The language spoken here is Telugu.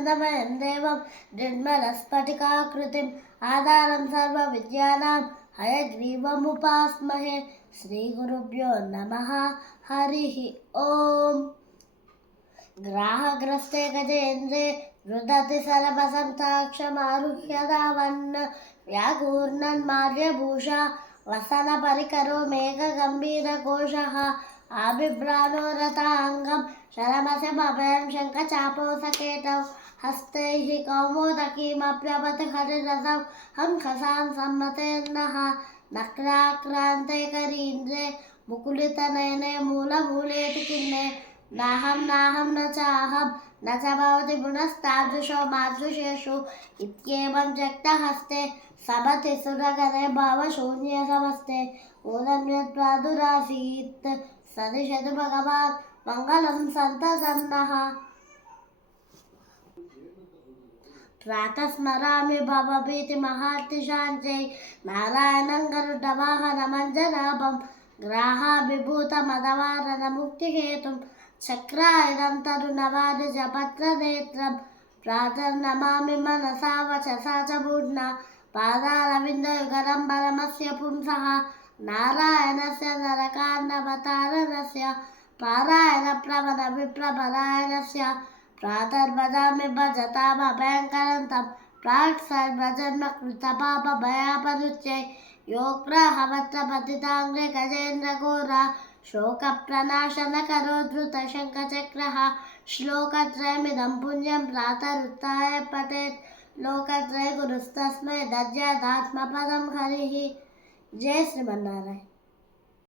జ్ఞానానందమయం దేవం నిర్మలస్ఫటికాకృతిం ఆధారం సర్వవిద్యానాం హయగ్రీవముపాస్మహే. శ్రీగురుభ్యో నమః. హరి ఓం. గ్రాహగ్రస్తే గజేంద్రే రుదతి సరభసంతాక్షమారుహ్య ధావన్ వ్యాఘూర్ణన్మాల్యభూషా వసన పరికరో మేఘగంభీరఘోషః ఆబిభ్రాణో రతాంగం శరమశమభయం శంఖచాపోసకేతౌ హస్తైః కౌమోదకీమప్యవత్ హరిరసౌ హంససాం సమ్మతేర్నః నక్రాక్రాంతైకరీంద్రే ముకులితనయనే మూలమూలేతి కిన్నే నాహం న చాహం న చ భవతి పునస్తాదృశో మాదృశేషు ఇత్యేవం జక్తహస్తే సమతి సురగణే భావశూన్య సమస్తే ఊనం యద్వాదురాసీత్ సదిశతు భగవాన్ మంగళం సంతతం నః. ప్రాతస్మరామి భవభీతి మహార్తిశాంత్యై నారాయణం గరుడవాహనమంజనాభం గ్రాహాభిభూతమదవారణముక్తిహేతుం చక్రాయుధం తరుణవారిజపత్రనేత్రం ప్రాతర్నమామి మనసా వచసా చ మూఢ్నా పాదారవిందయుగలంబరమస్య పుంసః నారాయణస్య నరకార్ణవతారణస్య పారాయణ ప్రవణ విప్రపరాయణస్య ప్రాతర్భజామి భజతామభయంకరంతం ప్రాక్ సర్వజన్మ కృతపాపభయాపరుచ్యై యోగ్రహవత్ర పతితాంగ్రే గజేంద్రఘోరా శోకప్రణాశనకరో ధృతశంఖచక్రః శ్లోకత్రయమిదం పుణ్యం ప్రాతరుత్థాయ పఠేత్ లోకత్రయ గురుస్తస్మై దద్యాదాత్మపదం హరి. జయ శ్రీమన్నారాయణ.